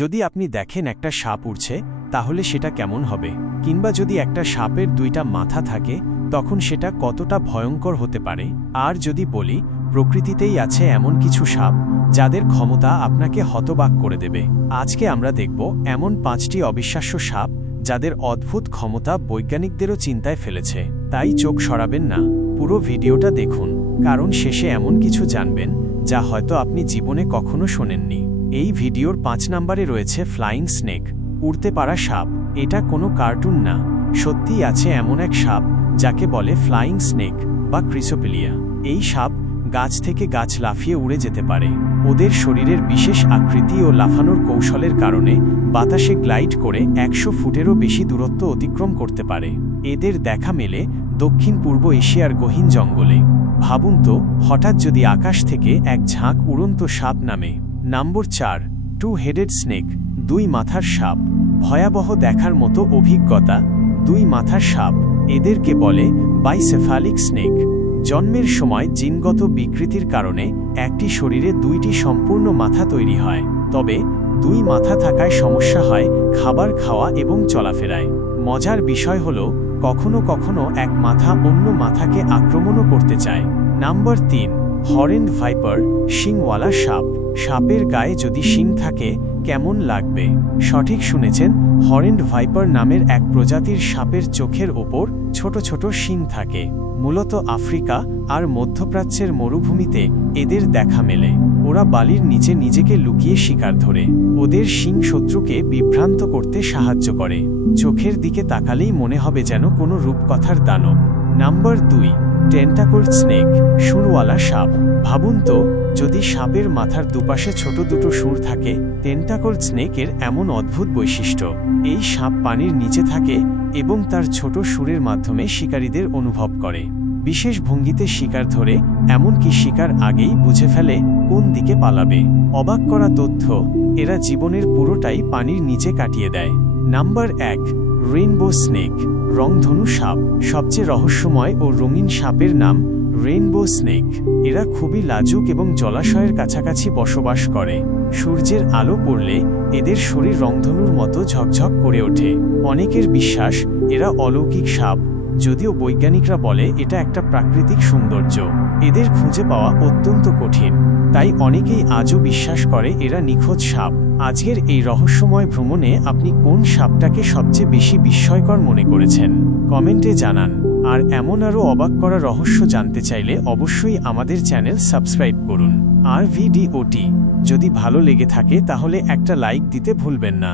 যদি আপনি দেখেন একটা সাপ উড়ছে তাহলে সেটা কেমন হবে, কিংবা যদি একটা সাপের দুইটা মাথা থাকে তখন সেটা কতটা ভয়ঙ্কর হতে পারে। আর যদি বলি প্রকৃতিতেই আছে এমন কিছু সাপ যাদের ক্ষমতা আপনাকে হতবাক করে দেবে। আজকে আমরা দেখব এমন 5টি অবিশ্বাস্য সাপ যাদের অদ্ভুত ক্ষমতা বৈজ্ঞানিকদেরও চিন্তায় ফেলেছে। তাই চোখ সরাবেন না, পুরো ভিডিওটা দেখুন, কারণ শেষে এমন কিছু জানবেন যা হয়তো আপনি জীবনে কখনো শোনেননি। এই ভিডিওর 5 নম্বরে রয়েছে ফ্লাইং স্নেক, উড়তে পারা সাপ। এটা কোনো কার্টুন না, সত্যিই আছে এমন এক সাপ যাকে বলে ফ্লাইং স্নেক বা ক্রিসোপিলিয়া। এই সাপ গাছ থেকে গাছ লাফিয়ে উড়ে যেতে পারে। ওদের শরীরের বিশেষ আকৃতি ও লাফানোর কৌশলের কারণে বাতাসে গ্লাইড করে 100 ফুটেরও বেশি দূরত্ব অতিক্রম করতে পারে। এদের দেখা মেলে দক্ষিণ পূর্ব এশিয়ার গহীন জঙ্গলে। ভাবুন তো, হঠাৎ যদি আকাশ থেকে এক ঝাঁক উড়ন্ত সাপ নামে। নম্বর 4, 2-হেডেড স্নেক, 2 মাথার সাপ। ভয়াবহ দেখার মতো অভিজ্ঞতা। 2 মাথার সাপ, এদেরকে বলে বাইসেফালিক স্নেক। জন্মের সময় জিনগত বিকৃতির কারণে একটি শরীরে 2টি সম্পূর্ণ মাথা তৈরি হয়, তবে 2 মাথা থাকায় সমস্যা হয় খাবার খাওয়া এবং চলাফেরায়। মজার বিষয় হল কখনো কখনো এক মাথা অন্য মাথাকে আক্রমণও করতে চায়। নম্বর 3, হরেন্ড ভাইপার, শিংওয়ালা সাপ। সাপের গায়ে যদি শিং থাকে কেমন লাগবে? সঠিক শুনেছেন, হরেন্ড ভাইপার নামের এক প্রজাতির সাপের চোখের ওপর ছোট ছোট শিং থাকে। মূলত আফ্রিকা আর মধ্যপ্রাচ্যের মরুভূমিতে এদের দেখা মেলে। ওরা বালির নিচে নিজেকে লুকিয়ে শিকার ধরে। ওদের শিং শত্রুকে বিভ্রান্ত করতে সাহায্য করে। চোখের দিকে তাকালেই মনে হবে যেন কোনো রূপকথার দানব। নম্বর 2, টেন্টাকলড স্নেক, শুঁড়ওয়ালা সাপ। ভাবুন তো, যদি সাপের মাথার দুপাশে ছোট দুটো শুঁড় থাকে। টেন্টাকলড স্নেকের এমন অদ্ভুত বৈশিষ্ট্য, এই সাপ পানির নিচে থাকে এবং তার ছোট শুঁড়ের মাধ্যমে শিকারীদের অনুভব করে। বিশেষ ভঙ্গিতে শিকার ধরে, এমনকি শিকার আগেই বুঝে ফেলে কোন দিকে পালাবে। অবাক করা তথ্য, এরা জীবনের পুরোটাই পানির নিচে কাটিয়ে দেয়। নম্বর 1, রেইনবো স্নেক, রংধনু সাপ। সবচেয়ে রহস্যময় ও রঙিন সাপের নাম রেইনবো স্নেক। এরা খুবই লাজুক এবং জলাশয়ের কাছাকাছি বসবাস করে। সূর্যের আলো পড়লে এদের শরীর রংধনুর মতো ঝকঝক করে ওঠে। অনেকের বিশ্বাস এরা অলৌকিক সাপ, যদিও বৈজ্ঞানিকরা বলে এটা একটা প্রাকৃতিক সৌন্দর্য। এদের খুঁজে পাওয়া অত্যন্ত কঠিন, তাই অনেকেই আজও বিশ্বাস করে এরা নিখোঁজ সাপ। আজকের এই রহস্যময় ভ্রমণে আপনি কোন সাপটাকে সবচেয়ে বেশি বিস্ময়কর মনে করেছেন কমেন্টে জানান। আর এমন আরও অবাক করা রহস্য জানতে চাইলে অবশ্যই আমাদের চ্যানেল সাবস্ক্রাইব করুন। আর ভিডিওটি যদি ভালো লেগে থাকে তাহলে একটা লাইক দিতে ভুলবেন না।